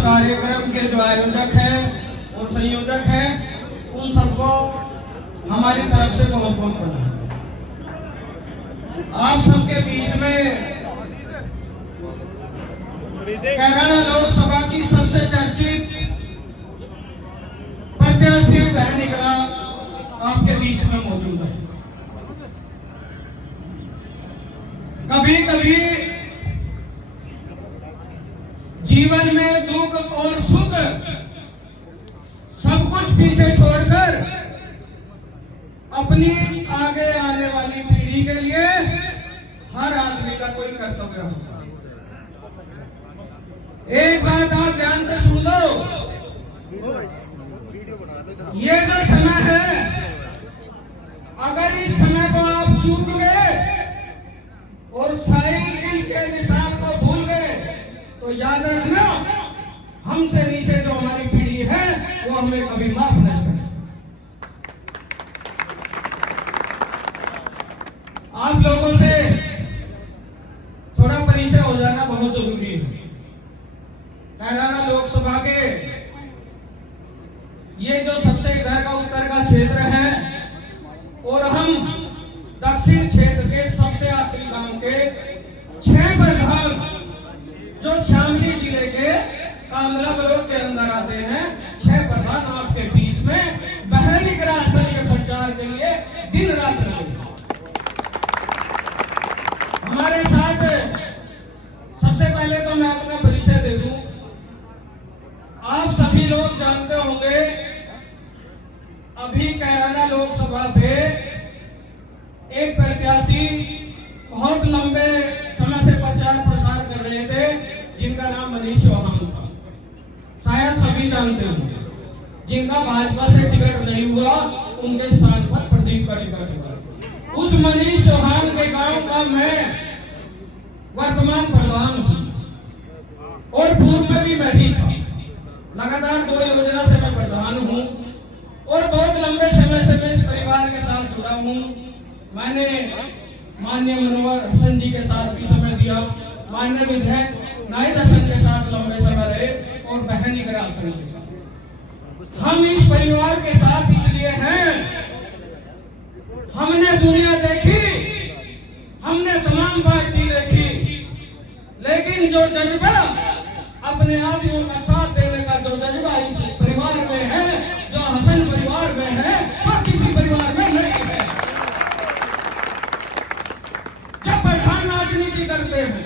कार्यक्रम के जो आयोजक हैं और संयोजक हैं, उन सबको हमारी तरफ से बहुत बहुत बधाई। आप सबके बीच में कैराना लोकसभा की सबसे चर्चित प्रत्याशी बहन निकला आपके बीच में मौजूद है। कभी कभी जीवन में दुख और सुख सब कुछ पीछे छोड़कर अपनी आगे आने वाली पीढ़ी के लिए हर आदमी का कोई कर्तव्य होता है। एक बात आप ध्यान से सुन लो, ये जो समय है, अगर इस समय को आप चूक गए और साइकिल के निशान को भूल गए तो याद रखना, हमसे नीचे जो हमारी पीढ़ी है वो हमें कभी माफ नहीं करेगी। आप लोगों से थोड़ा परिचय हो जाना बहुत जरूरी है। कैराना लोकसभा के ये जो सबसे इधर का उत्तर का क्षेत्र है और हम दक्षिण क्षेत्र के सबसे आखिरी गांव के 6 प्रधान जो शामली जिले के कांगड़ा ब्लॉक के अंदर आते हैं, 6 प्रधान आपके बीच में बहनी ग्रासन के प्रचार के लिए दिन रात लगे। हमारे साथ सबसे पहले तो मैं अपना परिचय दे दूं। आप सभी लोग जानते होंगे, अभी कैराना लोकसभा पे एक प्रत्याशी बहुत लंबे समय से प्रचार प्रसार कर रहे थे, जिनका नाम मनीष चौहान था। शायद सभी जानते होंगे। जिनका भाजपा से टिकट नहीं हुआ, उनके स्थान पर प्रदीप का टिकट हुआ। उस मनीष चौहान के गांव का मैं वर्तमान प्रधान हूं और पूर्व में भी मैं ही था। लगातार 2 योजना से मैं प्रधान हूं और बहुत लंबे समय से मैं इस परिवार के साथ जुड़ा हूं। मैंने माननीय मनोहर हसन जी के साथ भी समय दिया, माननीय विधायक नाहिद हसन के साथ लंबे समय रहे और बहन इकरा हसन के साथ। हम इस परिवार के साथ इसलिए हैं, हमने दुनिया देखी, हमने तमाम पार्टी देखी, लेकिन जो जज्बा अपने आदमियों का साथ देने का जो जज्बा इस परिवार में है, जो हसन परिवार में है, वो किसी परिवार में नहीं है। जब प्रधान राजनीति करते हैं,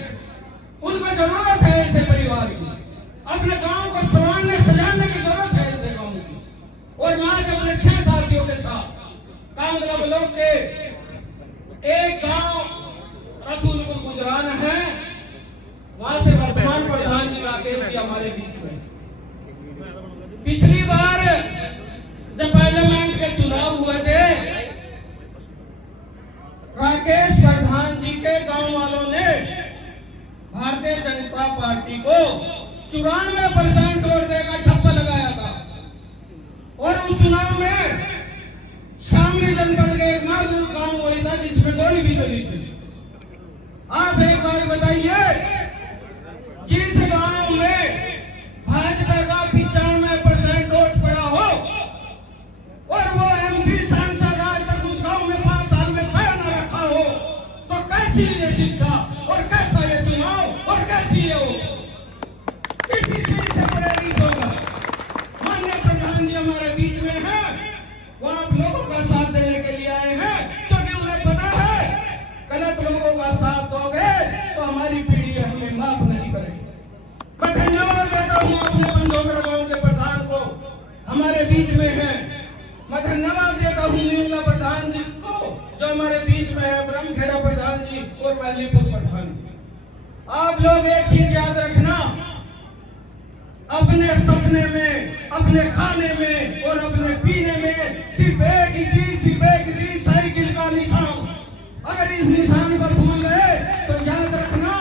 उनको जरूरत है ऐसे परिवार की, अपने गांव को संवारने सजाने की जरूरत है ऐसे गांव की। और मैं आज अपने 6 साथियों के साथ कांगड़ा ब्लॉक के एक गांव रसूलपुर गुजरान है, वहां से वर्तमान प्रधान जी राकेश जी हमारे बीच में। पिछली बार जब पार्लियामेंट के चुनाव हुए थे, राकेश प्रधान जी के गांव वालों ने भारतीय जनता पार्टी को 94% वोट देकर ठप्पा लगाया था। और उस चुनाव में शामली जनपद के एकमात्र गांव वही था जिसमें गोली भी चली थी। आप एक बार बताइए, जिस गांव में भाजपा का 95% वोट पड़ा हो और वो एमपी सांसद आज तक उस गांव में 5 साल में पैर न रखा हो, तो कैसी ये शिक्षा और कैसा ये चुनाव और कैसी ये हो, किसी चीज से प्रेरित होगा। माननीय प्रधान जी हमारे बीच में हैं, वो आप लोगों का साथ देने के लिए आए हैं, क्योंकि उन्हें पता है गलत लोगों का साथ दोगे तो हमारी पीढ़ी हमें माफ नहीं करेगी। मैं धन्यवाद देता हूँ अपने पंजोगरा गांव के प्रधान को, हमारे बीच में है। मैं धन्यवाद देता हूँ नीमला प्रधान जी को जो हमारे बीच में है, ब्रह्मखेड़ा प्रधान जी और मल्लीपुर प्रधान जी। आप लोग एक चीज याद रखना, अपने सपने में, अपने खाने में और अपने पीने में सिर्फ एक ही चीज, साइकिल का निशान। अगर इस निशान को भूल गए तो याद रखना,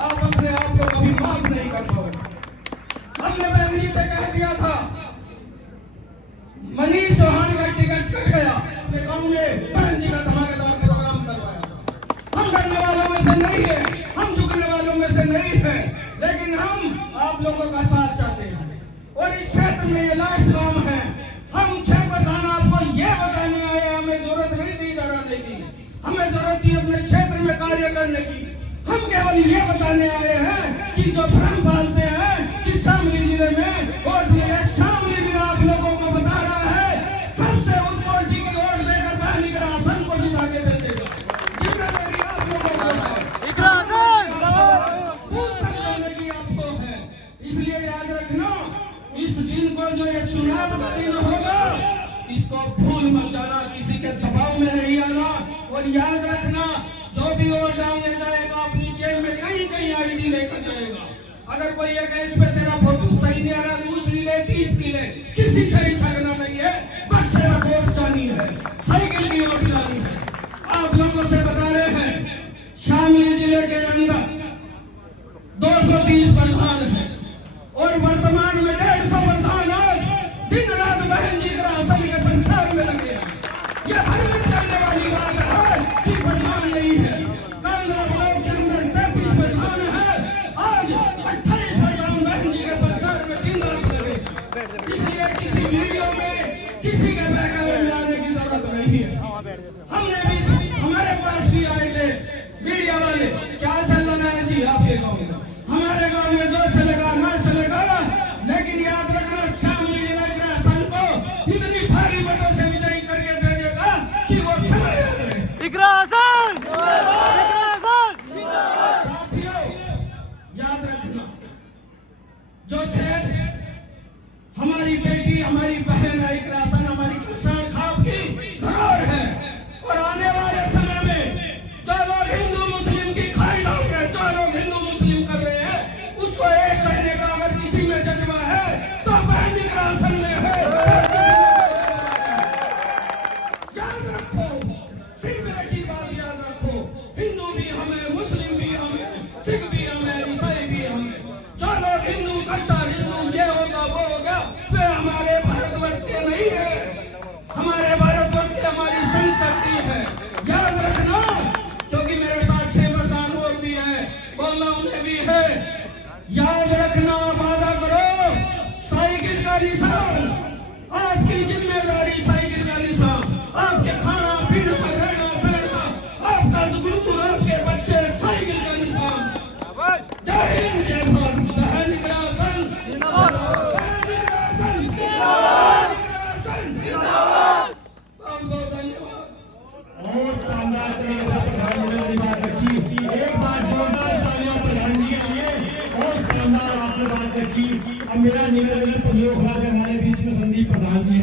आप अपने आप को कभी माफ नहीं कर पाओगे। हमने बहन जी से कह दिया था, मनीष चौहान का टिकट कट गया, अपने गांव में बहन जी का धमाकेदार प्रोग्राम करवाया। हम डरने वालों में से नहीं है, हम झुकने वालों में से नहीं है, लेकिन लेकिन हम आप लोगों का साथ चाहते हैं। और इस क्षेत्र में ये लास्ट गांव है। हम 6 प्रधान आपको ये बताने आए, हमें जरूरत नहीं थी डराने की, हमें जरूरत थी अपने क्षेत्र में कार्य करने की। हम केवल ये बताने आए हैं कि जो भ्रम पालते हैं कि शामली जिले में वोट मिले, शामली जिला आप लोगों को बता रहा है सबसे उच्च कोटि की वोट देकर पानी का आसन को जिता के भेजेगा। जिम्मेदारी आप लोगों को है, आपको है। इसलिए याद रखना, इस दिन को जो ये चुनाव का दिन होगा इसको भूल मत जाना, किसी के दबाव में नहीं आना। और याद रखना, जो भी वोट डालने जाएगा अपनी जेब में कहीं कहीं आईडी लेकर जाएगा। अगर कोई एक इस पे तेरा फोटो सही नहीं आ रहा, दूसरी ले, तीसरी ले, किसी से ही छगना नहीं है, बस सेवा वोट जानी है, साइकिल की वोट डालनी है। आप लोगों से बता रहे हैं शामली जिले के अंदर 230 प्रधान हैं और वर्तमान में 150 प्रधान दिन रात बहन जी का आसन के प्रचार में लगे हैं। ये भ्रमित करने वाली बात है कि प्रधान नहीं है। कांगड़ा ब्लॉक के अंदर 33 प्रधान है, आज 28 प्रधान बहन जी के प्रचार में दिन रात लगे। इसलिए किसी वीडियो में किसी के बहकावे में आने की जरूरत नहीं है। हमने भी, हमारे पास भी आए थे मीडिया वाले, क्या चल रहा है जी आपके गाँव में, हमारे गाँव में जो चलेगा ना चलेगा, लेकिन याद रखना शामली जिला के आसन को इतनी भारी मतों से विजयी करके भेजेगा कि वो समय साथियों याद रखना, जो क्षेत्र हमारी बेटी हमारी बहन है, इकरासन हमारी किसान खाप की धरोहर है। और आने वाले समय में जो लोग हिंदू मुस्लिम की खाई डाल रहे हैं, जो लोग हिंदू मुस्लिम कर रहे हैं, उसको एक करने का अगर किसी में जज्बा है तो बहन इकरासन में है। याद रखो, सिर्फ एक ही बात याद रखो, हिंदू भी हमें, मुस्लिम भी हमें, सिख भी हमें, ईसाई भी हमें। जो लोग हिंदू कट्टा हिंदू ये होगा वो होगा, वे हमारे भारतवर्ष के नहीं है। हमारे भारतवर्ष की हमारी संस्कृति है, याद रखना। क्योंकि मेरे साथ 6 प्रधान और भी है, बोलना उन्हें भी है। याद रखना, वादा करो, साइकिल का निशान आपकी जिम्मेदारी, साइकिल का निशान आपके खाना पीना रहना सहना, आपका गुरु आपके बच्चे, साइकिल का निशान। जय हिंद, जय भारत। बहन इकरासन जिंदाबाद, बहन इकरासन जिंदाबाद, इकरासन जिंदाबाद। बहुत बहुत धन्यवाद। और शानदार तरीके से प्रधान जी ने बात रखी। एक बार जोरदार तालियां प्रधान जी के लिए। और शानदार आपने बात रखी। अब मेरा निवेदन है, हमारे बीच में संदीप प्रधान जी है।